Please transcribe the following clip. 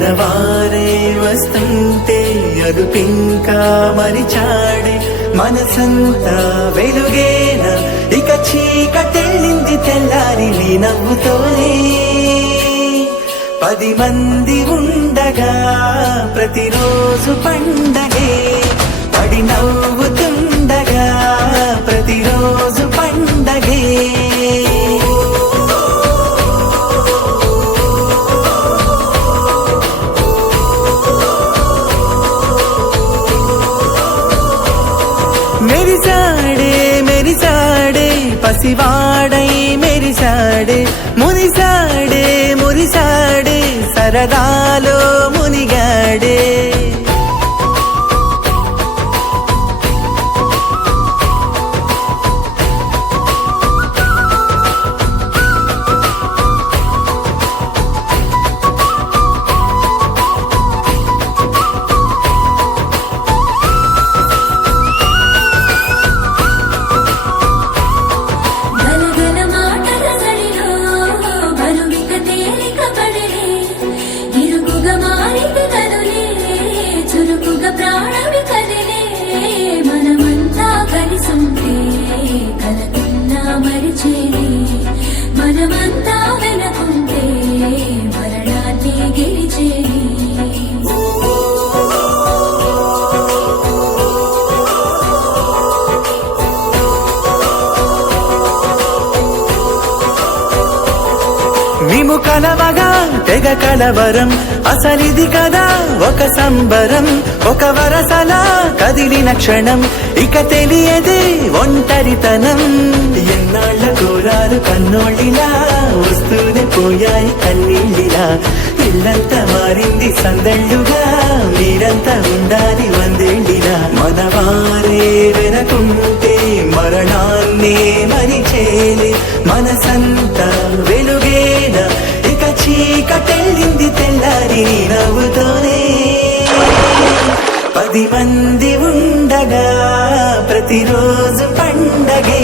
మనవారే వస్తుంటే అదుపింకా మరిచాడే మనసంతా వెలుగేన ఇక చీకటెళ్ళింది తెల్లారి నీ నవ్వుతోనే 10 మంది ఉండగా ప్రతిరోజు పండగే పడి నవ్వుతుండగా ప్రతిరోజు పండగే మెరిసాడే మెరిసాడే పసివాడై మెరిసాడే మురిసాడే మురిసాడే సరదాలో మునిగాడే మనమంతా వెనకుంటే మరణాన్ని గెలిచేది మేము కలవగా తెగ కలవరం అసలిది కదా ఒక సంబరం ఒక వరసలా కదిలిన క్షణం ఇక తెలియదే ఒంటరితనం ఎన్నాళ్ళ కోరాలు కన్నోళ్ళిలా వస్తూనే పోయాయి కన్నీళ్ళిలా ఇల్లంతా మారింది సందళ్ళుగా మీరంతా ఉండాలి వందేళ్ళిలా మనవారే వెనకుంటే మరణాన్నే మరిచేలే మనసంతా వెలుగేన ఇక చీకటెళ్ళింది తెల్లారి నవ్వుతోనే 10 మంది ఉండగా ప్రతిరోజు పండగే